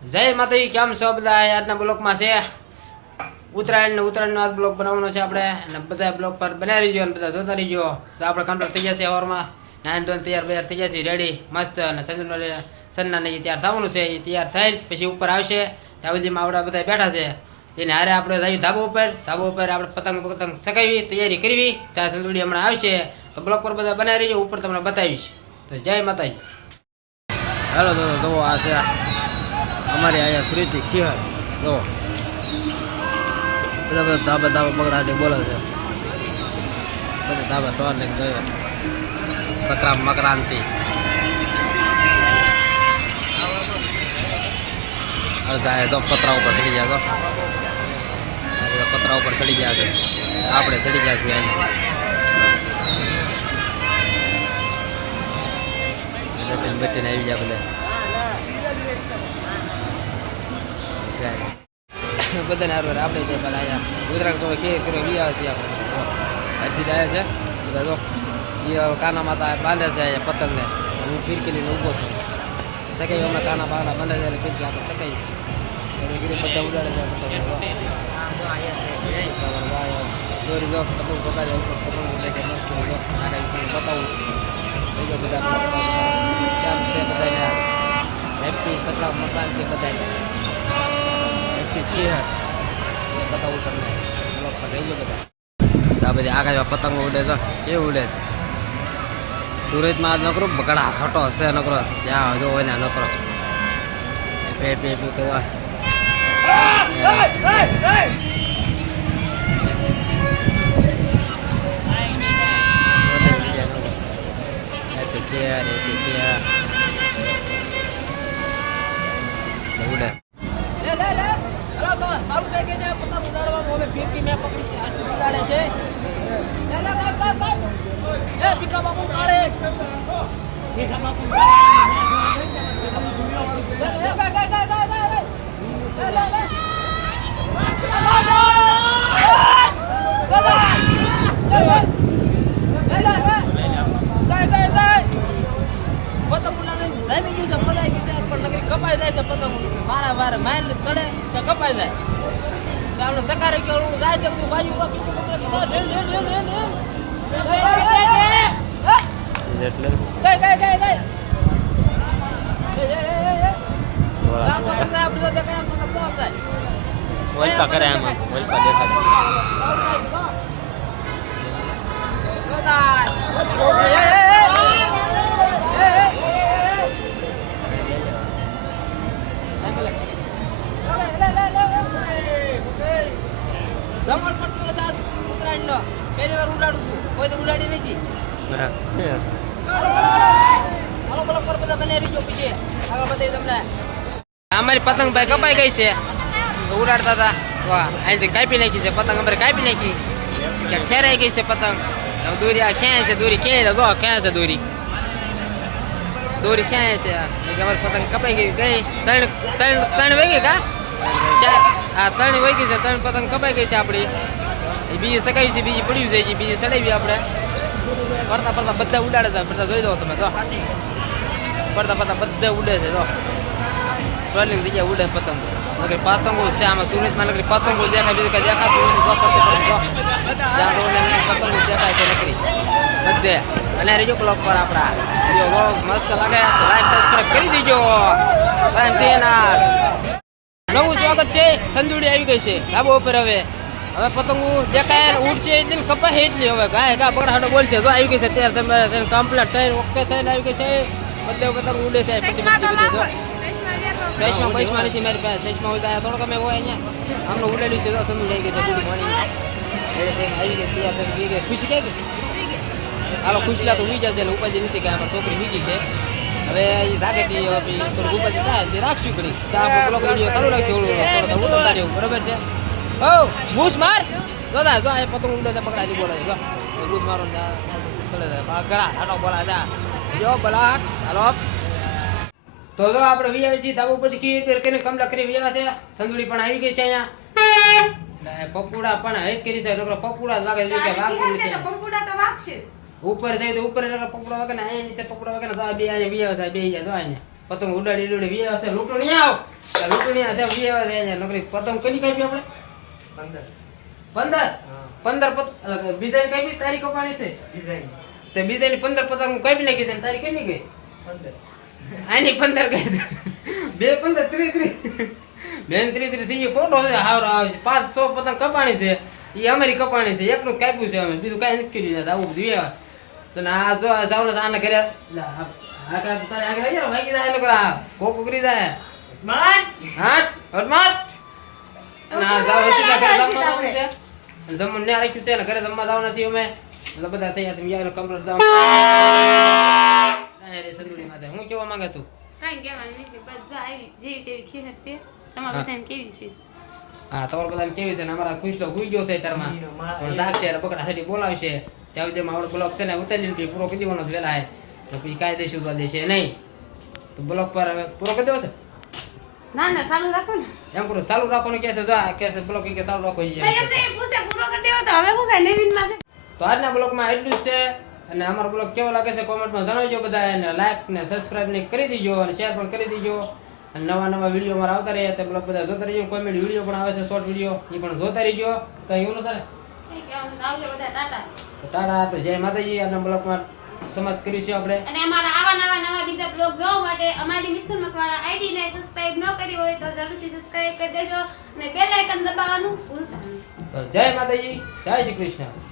જય માતાજી, કેમ છો બધા? આજના બ્લોકમાં છે. ઉત્તરાયણ ને ઉત્તરાયણનો આજ બ્લોક બનાવવાનો છે આપણે. અને બધા બ્લોક પર બનાવી રહીજો અને બધા જોતા રહીજો. તો આપણે કમ્પ્લીટ થઈ જશે સવારમાં નાઈન ધોન તૈયાર બૈયાર થઈ જશે રેડી મસ્ત. અને સજન સન્ના ને એ તૈયાર થવાનું છે. એ તૈયાર થઈ પછી ઉપર આવશે. ત્યાં સુધીમાં આપણે બધા બેઠા છે. એને હારે આપણે જઈએ ધાબો ઉપર. ધાબો ઉપર આપણે પતંગ પતંગ સગાવી, તૈયારી કરવી. ત્યાં સંદુડી હમણાં આવશે. તો બ્લોક પર બધા બનાવી રહીજો ઉપર તમને બતાવીશ. તો જય માતાજી. હાલો તો આ છે અમારે અહીંયા સુરતની ખીહર. જો બધા બધા ધાબા ધાબા બગડાટી બોલે છે. બધા ધાબા ટોર લઈને ગયો. સકરા મકરાંતિ. અડધા તો પતરા ઉપર ચડી ગયા તો પતરા ઉપર ચડી ગયા છે. આપણે ચડી ગયા છીએ બેઠીને આવી ગયા બધા. બધાને હારું હારું આપણે ત્યાં પેલા અહીંયા ગુજરાત તો કે કરે વિયા છે આપણે અરજી આવ્યા છે બધા જો એ હવે કાના માતા બાંધે છે અહીંયા પતંગને હું ફિરકી લઈને ઊભો છું સકાઈ અમે કાના બાના બાંધે છે એટલે ફિરકી આપણે સકાઈ એટલે ગીરી બધા ઉડાડે છે પતંગ દોરી જો પતંગ પકાડે ઉપર પતંગ લે કે મસ્ત જો બતાવું થઈ ગયો બધા કેમ છે બધાને હેપી સકલા મકાન છે બધાને એસી છે પર બધા. આ બધી આગળ પતંગો ઉડે તો એ ઉડે છે. સુરતમાં નકરો બગડા સટો હશે નકરો. જ્યાં હજુ હોય ને નકરો. પે પે પે કરવા ફીરકી મેં છે, આરસી બુલાડે છે. એલા બાપ બાપ બાપ એ, ભીખા બાપુ કાળે ભીખા બાપુ કપાઈ જાય છે પતંગ વારા વાર માઇલ ચડે તો કપાઈ જાય ગામનો સકારે ગયો હું જાય શકું ભાઈ ઊભા પીકુ પકડે કીધા ઢેલ ઢેલ ઢેલ ઢેલ ઢેલ એટલે? ગઈ ગઈ ગઈ ગઈ. ગામ પર આપણે તો કામ તો આપણે ઓય પકડે આમાં. પહેલી વાર ઉડાડું છું કોઈ તો ઉડાડી નથી હાલો બોલો પર બધા બને રહીજો પછી આગળ બતાવી તમને અમારી પતંગ ભાઈ કપાઈ ગઈ છે ઉડાડતા હતા વાહ અહીંથી કાપી નાખી છે પતંગ અમારે કાપી નાખી કે ખેરાઈ ગઈ છે પતંગ હવે દોરી આ ક્યાં છે દોરી ક્યાંય જો ક્યાં છે દોરી દોરી ક્યાં છે એ કે અમારી પતંગ કપાઈ ગઈ ગઈ ત્રણ ત્રણ ત્રણ વાગી કા ચાર હા ત્રણ વાગી છે ત્રણ પતંગ કપાઈ ગઈ છે આપણી એ બીજી સકાવી છે બીજી પડ્યું છે બીજી ચડાવી આપણે. પડતા ફરતા બધા ઉડાડે છે પડતા જોઈ દો તમે જો. પડતા પડતા બધા ઉડે છે જો. ટ્રોલિંગ જગ્યા ઉડે પતંગ. નકરી પતંગો છે આમાં સુરતમાં નકરી પતંગો દેખાય બીજું કઈ દેખાતું નથી પતંગો દેખાય છે નકરી. બધે. અને રેજો બ્લોક પર આપણા. વીડિયો મસ્ત લાગે તો લાઈક સબસ્ક્રાઈબ કરી દેજો. થી એના નવું સ્વાગત છે સંદુડી આવી ગઈ છે. લાબો ઉપર હવે. હવે પતંગ દેખાય ઉડશે એટલે કપાય એટલી હવે. ગાય ગા બગડાટો બોલશે. તો આવી ગઈ છે ત્યારે તમે તેને કમ્પ્લેટ થઈને ઓકે થઈને આવી ગઈ છે. બધે પતંગ ઉડે છે. પછી સૈસમાં પૈસમાં નથી મારી પાસે. સૈસમાં હોય થોડોક અમે હોય અહીંયા. આમનો ઉડેલી છે. તો સંદુ લઈ ગઈ છે દૂધ મળી એટલે તેમ આવી ગઈ ત્યાં તમે ગઈ ગઈ. ખુશી કઈ ગઈ. હાલો ખુશલા તો ઉઈ જશે. એટલે ઉપાધિ નથી કે આમાં છોકરી વીજી છે. હવે એ લાગે કે થોડુંક ઉપાધિ થાય. તે રાખશું ઘણી. તો આપણે બ્લોક વીડિયો ચાલુ રાખશું. થોડો તો બરાબર છે? ઓ બૂસ માર જોતા જો આ પતંગ ઉડે છે પકડાજી બોલે જો બૂસ મારો ને જા ચલે જાય બા ગળા હાટો બોલા જા જો બોલા હાલો તો જો આપણે વિયા છીએ ધાબા ઉપરથી ખીર પેર કરીને કમલા કરી વિયા છે. સંદુડી પણ આવી ગઈ છે અહીંયા. પપુડા પણ હેત કરી છે. લોકો પપુડા લાગે વાગે છે. કે વાગતું છે પંપુડા તો વાગશે. ઉપર જાય તો ઉપર એટલે પપુડા વાગે ને અહીંયા નીચે પપુડા વાગે ને તો આ બે અહીંયા વિયા થાય બે જાય તો અહીંયા. પતંગ ઉડાડી ઉડાડી વિયા આવે છે. લૂંટો નહીં આવ. આ લૂંટો નહીં આવે વી આવે છે અહીંયા. નોકરી પતંગ કઈ કાપી આપણે? પંદર. પંદર? પત અલા, બીજાની કાપી તારી કપાણી છે? તે પતંગ હું કાપી નાખી તારી આની ગઈ બે બેન ત્રીસ ત્રીસ થઈ ખોટો છે હાવરો આવે છે. પાંચ સો પતંગ કપાણી છે. એ અમારી કપાણી છે. એકલું જ કાપ્યું છે અમે. બીજું કાંઈ નથી કર્યું. આવું જોઈએ તો ને આ જો જાવ આને આ આ તારે આગળ આવી જાય વાગી જાય એનો કરા કોક કરી જાય. હાટ હટમાટ અને આ જાવ હતી ઘરે જમવા જવાનું છે. અને ન્યા રાખ્યું છે ને ઘરે જમવા જવાના છીએ અમે. એટલે બધા તૈયાર તમે યાર કમ્પ્લીટ જાવ. રે સંદુરી માથે હું કેવા માંગે તું? કાંઈ કહેવાનું નથી બધા આવી જેવી તેવી ખીર છે. તમારા બધાને કેવી છે? હા તમારા બધાને કેવી છે ને? અમારા ખુશ તો ગયો છે તારમાં પણ એટલે બકરા હારી બોલાવશે. ત્યાં સુધીમાં આપણે બ્લોક છે ને ઉતારીને પછી પૂરો કરી દેવાનો છે વહેલા તો પછી ઉતવા દેશે નહીં. તો બ્લોક પર હવે પૂરો કરી દેવો છે? ના ના ચાલુ રાખો ને. એમ કરો ચાલુ રાખવાનું કે છે જો આ કે છે બ્લોક કે ચાલુ રાખો ઈ એમ તો પૂછે પૂરો કરી દેવો તો હવે શું કાંઈ નવીનમાં છે? તો આજના બ્લોગમાં એટલું જ છે અને અમારો બ્લોગ કેવો લાગે છે કોમેન્ટમાં જણાવજો બધા અને લાઈક ને સબસ્ક્રાઇબ ને કરી દીજો અને શેર પણ કરી દીજો. અને નવા નવા વીડિયો અમારા આવતા રહ્યા તે બ્લોગ બધા જોતા રહીજો. કોમેડી વીડિયો પણ આવે છે શોર્ટ વીડિયો એ પણ જોતા રહીજો. તો એવું ન થાય ટાટા તો જય માતાજી આજના બ્લોગમાં. સમાપ્ત કરીશું આપણે. અને અમારા આવા નવા નવા બીજા બ્લોગ જોવા માટે અમારી મિત્ર મકવાણા આઈડી ને સબસ્ક્રાઇબ ન કરી હોય તો જરૂરથી સબસ્ક્રાઇબ કરી દેજો અને બેલ આઇકન દબાવવાનું ભૂલતા નહીં. જય માતાજી જય શ્રી કૃષ્ણ.